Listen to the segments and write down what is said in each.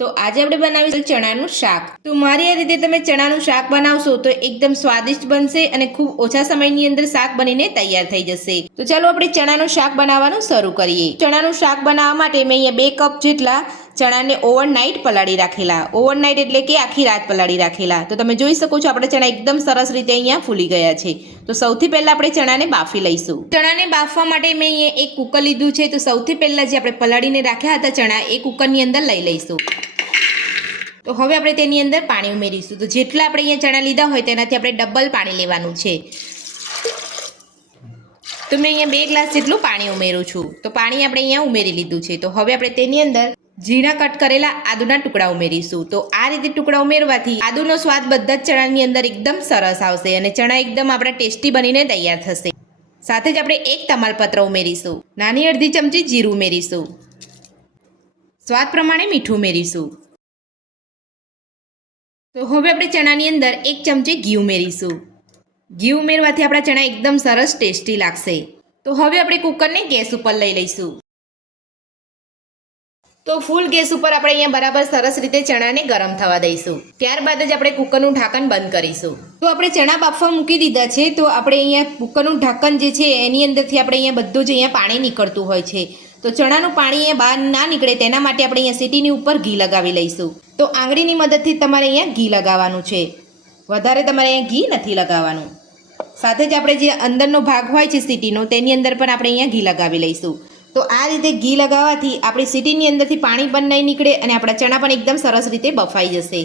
તો આજે આપણે બનાવીશું ચણાનું શાક। તો મારી આ રીતે તમે ચણાનું શાક બનાવશો તો એકદમ સ્વાદિષ્ટ બનશે અને ખૂબ ઓછા સમયની અંદર શાક બનીને તૈયાર થઈ જશે। તો ચાલો આપણે ચણાનું શાક બનાવવાનું શરૂ કરીએ। ચણાનું શાક બનાવવા માટે મેં અહીંયા 2 કપ જેટલા ચણાને ઓવરનાઇટ પલાળી રાખેલા। ઓવરનાઇટ એટલે કે આખી રાત પલાળી રાખેલા। તો તમે જોઈ શકો છો આપણા ચણા એકદમ સરસ રીતે અહીંયા ફૂલી ગયા છે। તો સૌથી પહેલા આપણે ચણાને બાફી લઈશું। ચણાને બાફવા માટે મેં અહીંયા એક કુકર લીધું છે। તો સૌથી પહેલા જે આપણે પલાળીને રાખ્યા હતા ચણા એ કુકરની અંદર લઈ લઈશું। તો હવે આપણે તેની અંદર પાણી ઉમેરીશું। તો જેટલા આપણે અહીંયા ચણા લીધા હોય તેનાથી આપણે ડબલ પાણી લેવાનું છે। તો મેં અહીંયા 2 ગ્લાસ જેટલું પાણી ઉમેરું છું। તો પાણી આપણે અહીંયા ઉમેરી લીધું છે। તો હવે આપણે તેની અંદર ઝીણા કટ કરેલા આદુના ટુકડા ઉમેરીશું। તો આ રીતે ટુકડા ઉમેરવાથી આદુનો સ્વાદ બધા જ ચણાની અંદર એકદમ સરસ આવશે અને ચણા એકદમ આપણા ટેસ્ટી બનીને તૈયાર થશે। સાથે જ આપણે 1 તમાલપત્ર ઉમેરીશું। નાની અડધી ચમચી જીરું ઉમેરીશું। સ્વાદ પ્રમાણે મીઠું ઉમેરીશું। તો હવે આપણે ચણાની અંદર 1 ચમચી ઘી ઉમેરીશું। ઘી ઉમેરવાથી આપણા ચણા એકદમ સરસ ટેસ્ટી લાગશે। તો હવે આપણે કુકરને ગેસ ઉપર લઈ લઈશું। તો ફૂલ ગેસ ઉપર આપણે અહીંયા બરાબર સરસ રીતે ચણાને ગરમ થવા દઈશું। ત્યારબાદ જ આપણે કુકરનું ઢાંકણ બંધ કરીશું। તો આપણે ચણા બાફવા મૂકી દીધા છે। તો આપણે અહીંયા કુકરનું ઢાંકણ જે છે એની અંદરથી આપણે અહીંયા બધું જ અહીંયા પાણી નીકળતું હોય છે। તો ચણાનું પાણી અહીંયા બહાર ના નીકળે તેના માટે આપણે અહીંયા સીટીની ઉપર ઘી લગાવી લઈશું। તો આંગળીની મદદથી તમારે અહીંયા ઘી લગાવવાનું છે, વધારે તમારે અહીંયા ઘી નથી લગાવવાનું। સાથે જ આપણે જે અંદરનો ભાગ હોય છે સીટીનો તેની અંદર પણ આપણે અહીંયા ઘી લગાવી લઈશું। તો આ રીતે ઘી લગાવવાથી આપણી સીટીની અંદરથી પાણી પણ નહીં નીકળે અને આપણા ચણા પણ એકદમ સરસ રીતે બફાઈ જશે।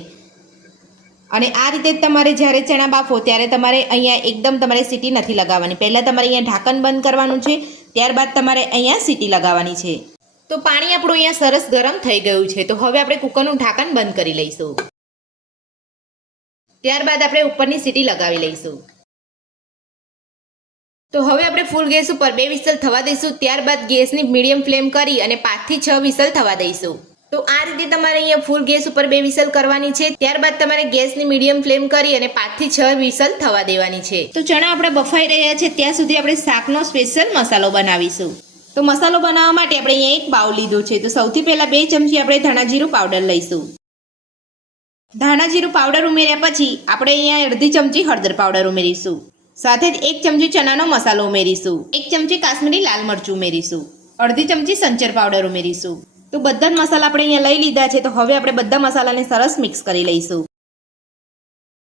અને આ રીતે તમારે જ્યારે ચણા બાફો ત્યારે તમારે અહીંયા એકદમ તમારે સીટી નથી લગાવવાની। પહેલાં તમારે અહીંયા ઢાંકણ બંધ કરવાનું છે, ત્યારબાદ તમારે અહીંયા સીટી લગાવવાની છે। તો પાણી આપણું અહીંયા સરસ ગરમ થઈ ગયું છે। તો હવે આપણે કુકરનું ઢાંકણ બંધ કરી લઈશું। ત્યારબાદ આપણે ઉપરની સીટી લગાવી લઈશું। તો હવે આપણે ફૂલ ગેસ ઉપર 2 વિસલ થવા દઈશું। ત્યારબાદ ગેસની મીડિયમ ફ્લેમ કરી અને 5 થી 6 વિસલ થવા દઈશું। તો આ રીતે તમારે અહીંયા ફૂલ ગેસ ઉપર 2 વિસલ કરવાની છે। ત્યારબાદ તમારે ગેસની મીડિયમ ફ્લેમ કરી અને 5 થી 6 વિસલ થવા દેવાની છે। તો ચણા આપણા બફાઈ રહ્યા છે ત્યાં સુધી આપણે શાકનો સ્પેશિયલ મસાલો બનાવીશું। તો મસાલો બનાવવા માટે આપણે અહીંયા એક બાઉલ લીધું છે। તો સૌથી પહેલા 2 ચમચી આપણે ધાણા જીરું પાવડર લઈશું। ધાણા જીરું પાવડર ઉમેર્યા પછી આપણે અહીંયા અડધી ચમચી હળદર પાવડર ઉમેરીશું। સાથે જ 1 ચમચી ચણાનો મસાલો ઉમેરીશું। 1 ચમચી કાશ્મીરી લાલ મરચું ઉમેરીશું। અડધી ચમચી સંચર પાવડર ઉમેરીશું। તો બધા જ મસાલા આપણે અહીંયા લઈ લીધા છે। તો હવે આપણે બધા મસાલાને સરસ મિક્સ કરી લઈશું।